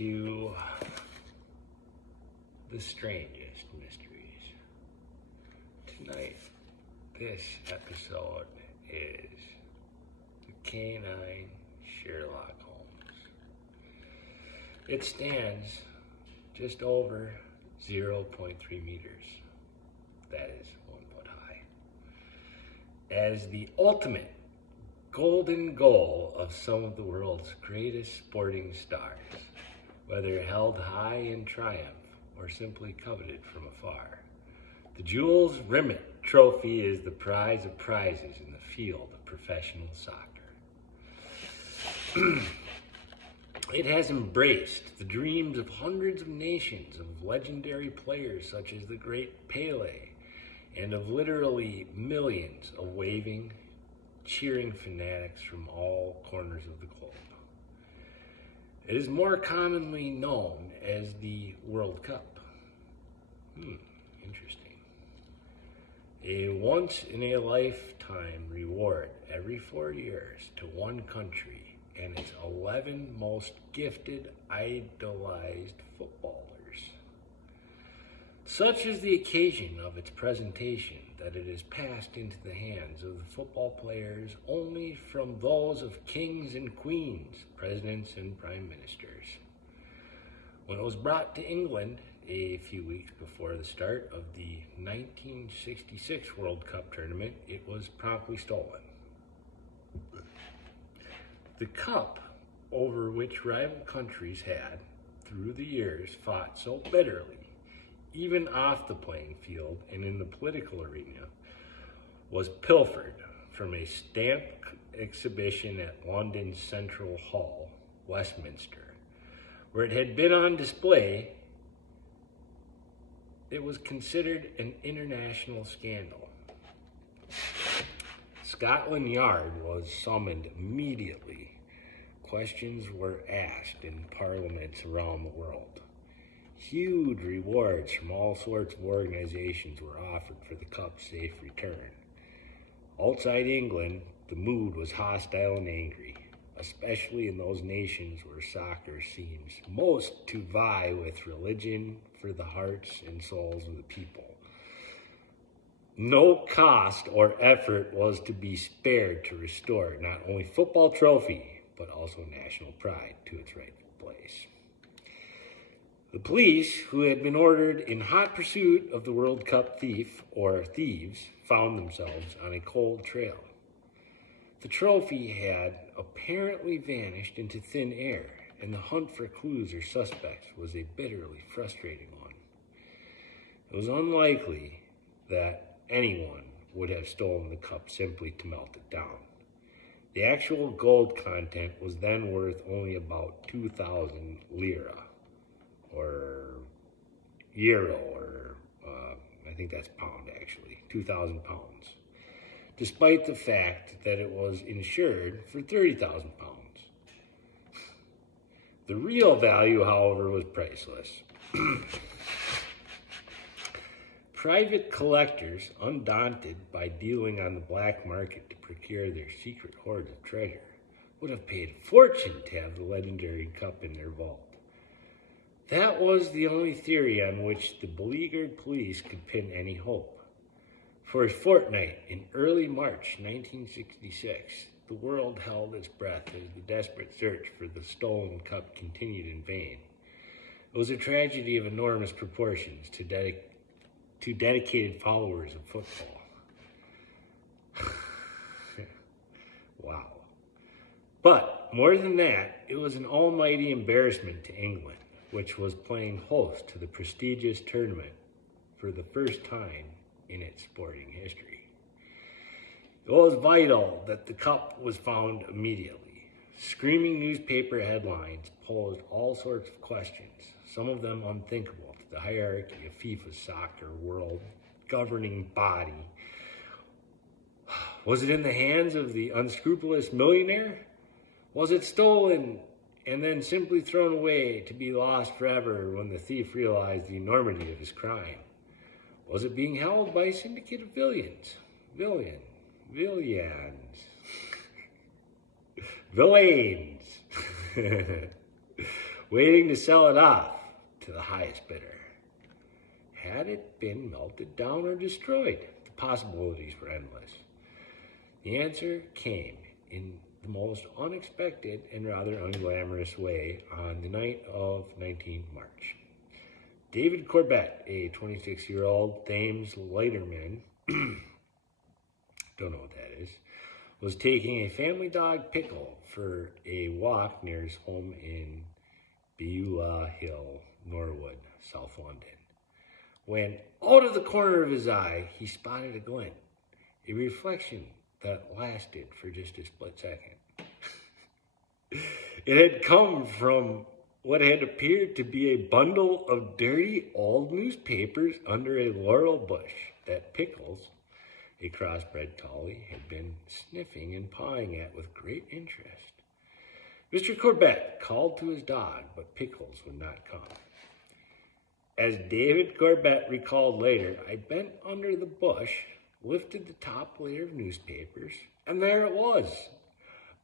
to the strangest mysteries. Tonight, this episode is the canine Sherlock Holmes. It stands just over 0.3 meters. That is 1 foot high. As the ultimate golden goal of some of the world's greatest sporting stars, whether held high in triumph or simply coveted from afar. The Jules Rimet Trophy is the prize of prizes in the field of professional soccer. It has embraced the dreams of hundreds of nations, of legendary players such as the great Pele, and of literally millions of waving, cheering fanatics from all corners of the globe. It is more commonly known as the World Cup. Interesting. A once-in-a-lifetime reward every 4 years to one country and its 11 most gifted, idolized footballers. Such is the occasion of its presentation that it is passed into the hands of the football players only from those of kings and queens, presidents and prime ministers. When it was brought to England a few weeks before the start of the 1966 World Cup tournament, it was promptly stolen. The cup, over which rival countries had, through the years, fought so bitterly, even off the playing field and in the political arena, was pilfered from a stamp exhibition at London's Central Hall, Westminster, where it had been on display. It was considered an international scandal. Scotland Yard was summoned immediately. Questions were asked in parliaments around the world. Huge rewards from all sorts of organizations were offered for the cup's safe return. Outside England, the mood was hostile and angry, especially in those nations where soccer seems most to vie with religion for the hearts and souls of the people. No cost or effort was to be spared to restore not only football trophy, but also national pride to its rightful place. The police, who had been ordered in hot pursuit of the World Cup thief, or thieves, found themselves on a cold trail. The trophy had apparently vanished into thin air, and the hunt for clues or suspects was a bitterly frustrating one. It was unlikely that anyone would have stolen the cup simply to melt it down. The actual gold content was then worth only about 2,000 lira, or euro, or I think that's pound actually, 2,000 pounds, despite the fact that it was insured for 30,000 pounds. The real value, however, was priceless. Private collectors, undaunted by dealing on the black market to procure their secret hoards of treasure, would have paid a fortune to have the legendary cup in their vault. That was the only theory on which the beleaguered police could pin any hope. For a fortnight in early March 1966, the world held its breath as the desperate search for the stolen cup continued in vain. It was a tragedy of enormous proportions to dedicated followers of football. Wow. But more than that, it was an almighty embarrassment to England, which was playing host to the prestigious tournament for the first time in its sporting history. It was vital that the cup was found immediately. Screaming newspaper headlines posed all sorts of questions, some of them unthinkable to the hierarchy of FIFA's soccer world governing body. Was it in the hands of the unscrupulous millionaire? Was it stolen and then simply thrown away to be lost forever when the thief realized the enormity of his crime? Was it being held by a syndicate of villains? waiting to sell it off to the highest bidder. Had it been melted down or destroyed? The possibilities were endless. The answer came in the most unexpected and rather unglamorous way on the night of 19 March. David Corbett, a 26-year-old Thames lighterman, don't know what that is, was taking a family dog Pickle for a walk near his home in Beulah Hill, Norwood, South London. When, out of the corner of his eye, he spotted a glint, a reflection that lasted for just a split second. It had come from what had appeared to be a bundle of dirty old newspapers under a laurel bush that Pickles, a crossbred collie, had been sniffing and pawing at with great interest. Mr. Corbett called to his dog, but Pickles would not come. As David Corbett recalled later, I bent under the bush, lifted the top layer of newspapers, and there it was.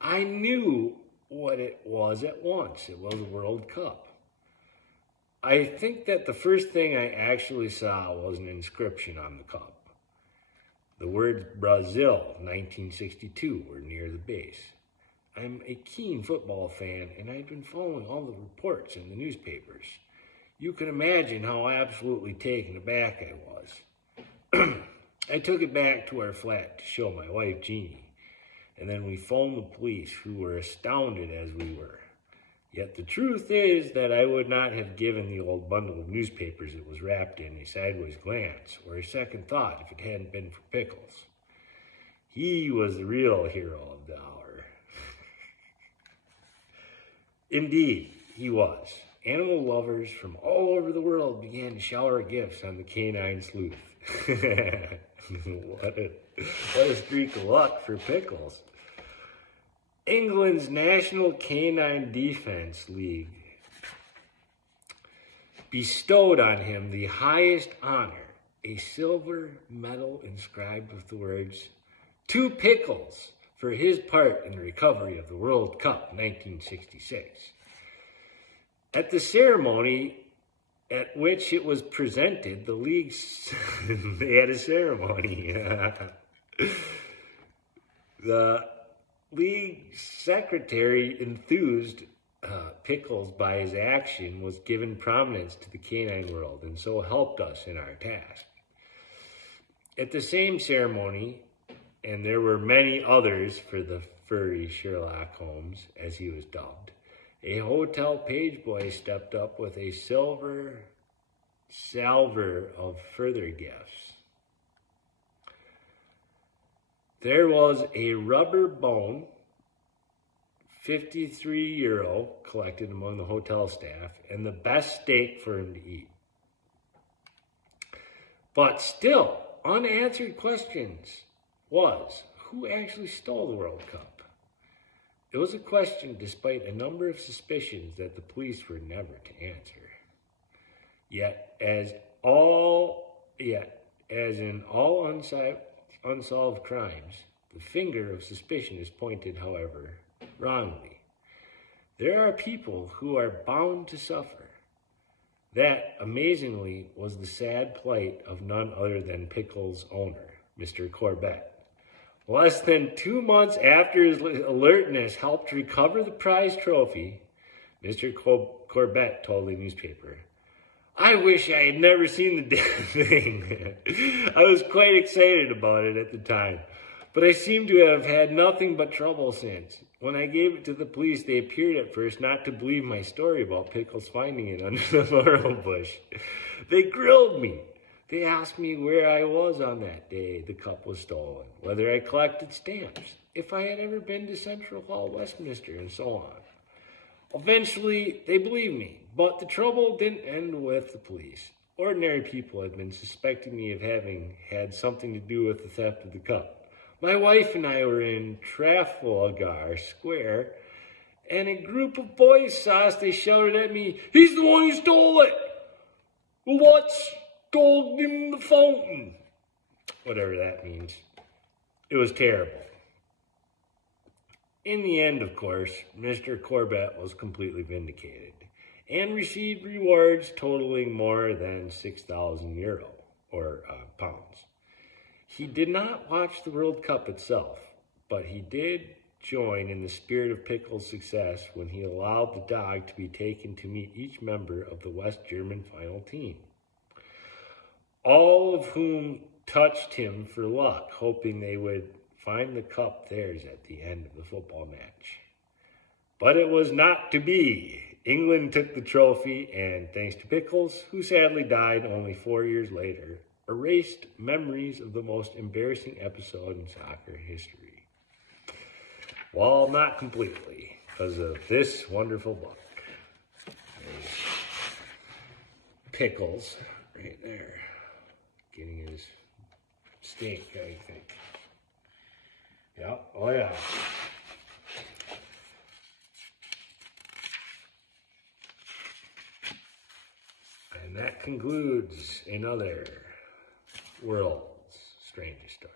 I knew what it was at once. It was a World Cup. I think that the first thing I actually saw was an inscription on the cup. The words Brazil 1962 were near the base. I'm a keen football fan, and I'd been following all the reports in the newspapers. You can imagine how absolutely taken aback I was. I took it back to our flat to show my wife, Jeannie, and then we phoned the police, who were astounded as we were. Yet the truth is that I would not have given the old bundle of newspapers it was wrapped in a sideways glance or a second thought if it hadn't been for Pickles. He was the real hero of the hour. Indeed, he was. Animal lovers from all over the world began to shower gifts on the canine sleuth. What a streak of luck for Pickles. England's National Canine Defense League bestowed on him the highest honor, a silver medal inscribed with the words, "To Pickles for his part in the recovery of the World Cup 1966. At the ceremony at which it was presented, the league, they had a ceremony. The league secretary enthused Pickles by his action, was given prominence to the canine world, and so helped us in our task. At the same ceremony, and there were many others for the furry Sherlock Holmes, as he was dubbed, a hotel page boy stepped up with a silver salver of further gifts. There was a rubber bone, 53 euro, collected among the hotel staff, and the best steak for him to eat. But still, unanswered questions was, who actually stole the World Cup? It was a question despite a number of suspicions that the police were never to answer. Yet, as in all unsolved crimes, the finger of suspicion is pointed, however, wrongly. There are people who are bound to suffer. That, amazingly, was the sad plight of none other than Pickles' owner, Mr. Corbett. Less than 2 months after his alertness helped recover the prize trophy, Mr. Corbett told the newspaper, "I wish I had never seen the damn thing. I was quite excited about it at the time, but I seem to have had nothing but trouble since. When I gave it to the police, they appeared at first not to believe my story about Pickles finding it under the laurel bush. They grilled me. They asked me where I was on that day the cup was stolen, whether I collected stamps, if I had ever been to Central Hall, Westminster, and so on. Eventually, they believed me, but the trouble didn't end with the police. Ordinary people had been suspecting me of having had something to do with the theft of the cup. My wife and I were in Trafalgar Square, and a group of boys saw us. They shouted at me, 'He's the one who stole it! What's gold in the fountain?' Whatever that means. It was terrible. In the end, of course, Mr. Corbett was completely vindicated. and received rewards totaling more than 6,000 euro or pounds. He did not watch the World Cup itself, but he did join in the spirit of Pickles' success when he allowed the dog to be taken to meet each member of the West German final team, all of whom touched him for luck, hoping they would find the cup theirs at the end of the football match. But it was not to be. England took the trophy, and thanks to Pickles, who sadly died only 4 years later, erased memories of the most embarrassing episode in soccer history. Well, not completely, because of this wonderful book. There's Pickles right there, getting his steak, I think. Yeah, oh yeah. And that concludes another world's strangest story.